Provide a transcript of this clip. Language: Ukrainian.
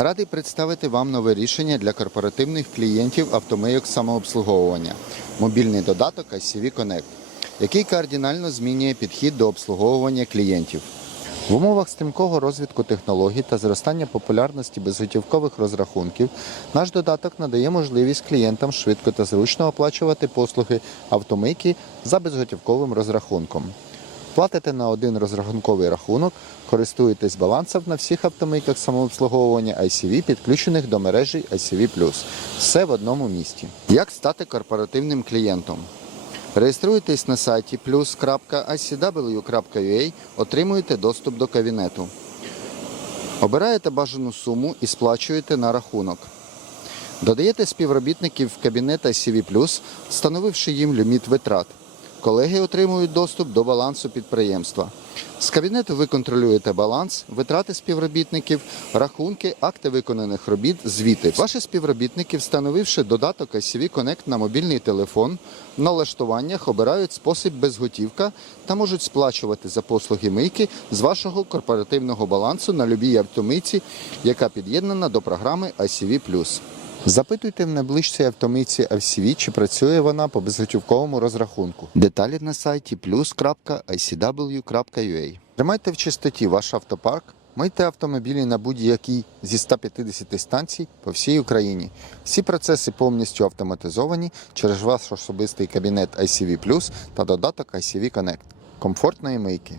Радий представити вам нове рішення для корпоративних клієнтів автомийок самообслуговування мобільний додаток ICV Connect, який кардинально змінює підхід до обслуговування клієнтів. В умовах стрімкого розвитку технологій та зростання популярності безготівкових розрахунків наш додаток надає можливість клієнтам швидко та зручно оплачувати послуги автомийки за безготівковим розрахунком. Платите на один розрахунковий рахунок, користуєтесь балансом на всіх автомийках самообслуговування ICV, підключених до мережі ICV+. Все в одному місті. Як стати корпоративним клієнтом? Реєструєтесь на сайті plus.icw.ua, отримуєте доступ до кабінету. Обираєте бажану суму і сплачуєте на рахунок. Додаєте співробітників в кабінет ICV+, встановивши їм ліміт витрат. Колеги отримують доступ до балансу підприємства. З кабінету ви контролюєте баланс, витрати співробітників, рахунки, акти виконаних робіт, звіти. Ваші співробітники, встановивши додаток ICV Connect на мобільний телефон, в налаштуваннях обирають спосіб безготівка та можуть сплачувати за послуги мийки з вашого корпоративного балансу на любій автомийці, яка під'єднана до програми ICV+. Запитуйте в найближчій автомийці FCV, чи працює вона по безготівковому розрахунку. Деталі на сайті plus.icw.ua. Тримайте в чистоті ваш автопарк, мийте автомобілі на будь-якій зі 150 станцій по всій Україні. Всі процеси повністю автоматизовані через ваш особистий кабінет ICV+, та додаток ICV Connect. Комфортної мийки.